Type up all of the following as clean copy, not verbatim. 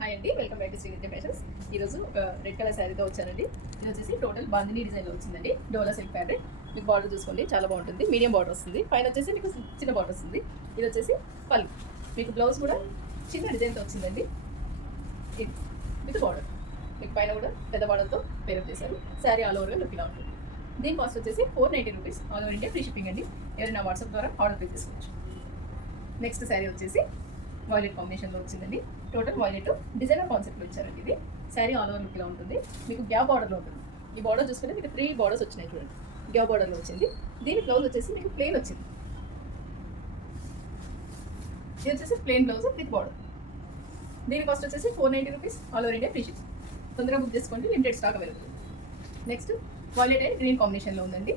Hi అండి, welcome back to Srinitya fashions. ఈరోజు ఒక రెడ్ కలర్ శారీతో వచ్చానండి. ఇది వచ్చేసి టోటల్ బాందిని డిజైన్లో వచ్చిందండి. డోలా సిల్క్ ఫ్యాబ్రిక్. మీకు బార్డర్ చూసుకోండి, చాలా బాగుంటుంది. మీడియం బార్డర్ వస్తుంది, పైన వచ్చేసి మీకు చిన్న బార్డర్ వస్తుంది. ఇది వచ్చేసి పళ్ళు. మీకు బ్లౌజ్ కూడా చిన్న డిజైన్తో వచ్చిందండి. ఇది విత్ బార్డర్. మీకు పైన కూడా పెద్ద బార్డర్తో పేరప్ చేశారు. శారీ ఆల్ ఓవర్గా లుక్ ఇలా ఉంటుంది. దీని కాస్ట్ వచ్చేసి 490 rupees. All over India free shipping అండి. ఎవరైనా వాట్సాప్ ద్వారా ఆర్డర్ ప్లేస్ చేసుకోవచ్చు. నెక్స్ట్ శారీ వచ్చేసి వాయిలెట్ కాంబినేషన్లో వచ్చిందండి. టోటల్ వాయిలెట్ డిజైనర్ కాన్సెప్ట్లో ఇచ్చారండి. ఇది శారీ ఆల్ ఓవర్ లుక్ ఇలా ఉంటుంది. మీకు గ్యాప్ బార్డర్లో ఉంటుంది. ఈ బార్డర్ చూసుకుంటే మీకు 3 బార్డర్స్ వచ్చినాయి చూడండి. గ్యాప్ బార్డర్లో వచ్చింది. దీని బ్లౌజ్ వచ్చేసి మీకు ప్లెయిన్ వచ్చింది. ఇది వచ్చేసి ప్లెయిన్ బ్లౌజ్ విత్ బార్డర్. దీని కాస్ట్ వచ్చేసి 490 rupees. All over India free shipping. తొందరగా బుక్ చేసుకోండి, limited stock available. Next violet and green కాంబినేషన్లో ఉందండి.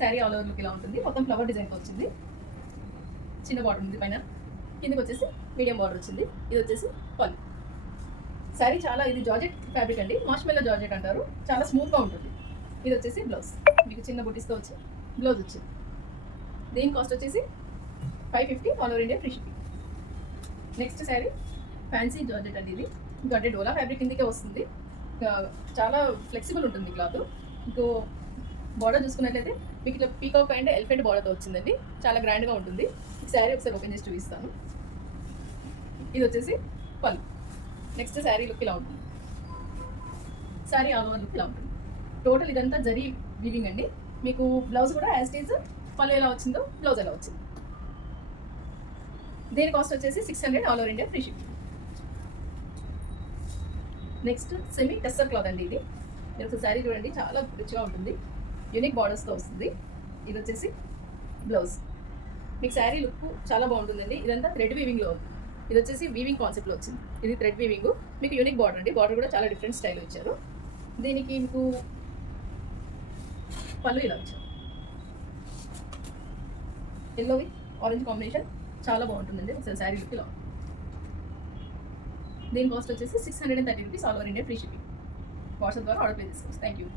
శారీ ఆల్ ఓవర్ లుక్ ఇలా ఉంటుంది. మొత్తం ఫ్లవర్ డిజైన్తో వచ్చింది. చిన్న బార్డర్ ఉంది పైన. కిందకి వచ్చేసి మీడియం బార్డర్ వచ్చింది. ఇది వచ్చేసి పళ్ళు. శారీ చాలా ఇది జార్జెట్ ఫ్యాబ్రిక్ అండి. మార్ష్మెల్లో జార్జెట్ అంటారు. చాలా స్మూత్గా ఉంటుంది. ఇది వచ్చేసి బ్లౌజ్. మీకు చిన్న బుటీస్తో వచ్చి బ్లౌజ్ వచ్చింది. దీని కాస్ట్ వచ్చేసి 550. All over India free shipping. Next sari fancy georgette అండి. ఇది అంటే డోలా ఫ్యాబ్రిక్ కిందకే వస్తుంది. చాలా ఫ్లెక్సిబుల్ ఉంటుంది క్లాత్. మీకు బార్డర్ చూసుకున్నట్లయితే మీకు ఇట్లా పీకాక్ అండ్ ఎలిఫెంట్ బార్డర్తో వచ్చిందండి. చాలా గ్రాండ్గా ఉంటుంది. శారీ ఒకసారి ఓపెన్ చేసి చూపిస్తాను. ఇది వచ్చేసి పళ్ళు. నెక్స్ట్ శారీ లుక్ ఇలా ఉంటుంది. శారీ ఆల్ ఓవర్ లుక్ ఇలా ఉంటుంది. టోటల్ ఇదంతా జరీ వీవింగ్ అండి. మీకు బ్లౌజ్ కూడా యాజ్ ఇట్ ఈజ్ పళ్ళు ఎలా వచ్చిందో బ్లౌజ్ ఎలా వచ్చింది. దీని కాస్ట్ వచ్చేసి 600. All over India free shipping. Next semi tussar cloth అండి. ఇది మీరు ఒకసారి శారీ చూడండి, చాలా రిచ్గా ఉంటుంది. యూనిక్ బార్డర్స్తో వస్తుంది. ఇది వచ్చేసి బ్లౌజ్. మీకు శారీ లుక్ చాలా బాగుంటుందండి. ఇదంతా థ్రెడ్ వీవింగ్లో ఉంది. ఇది వచ్చేసి వీవింగ్ కాన్సెప్ట్లో వచ్చింది. ఇది థ్రెడ్ వీవింగ్. మీకు యూనిక్ బార్డర్ అండి. బార్డర్ కూడా చాలా డిఫరెంట్ స్టైల్లో ఇచ్చారు. దీనికి మీకు పళ్ళు ఇలా వచ్చారు. ఎల్లో విత్ ఆరెంజ్ కాంబినేషన్ చాలా బాగుంటుందండి. ఒకసారి శారీ లుక్ ఇలా. దీని కాస్ట్ వచ్చేసి 630 rupees. All over India free shipping. WhatsApp ద్వారా ఆర్డర్ ప్లేస్ చేసుకోవచ్చు. Thank you.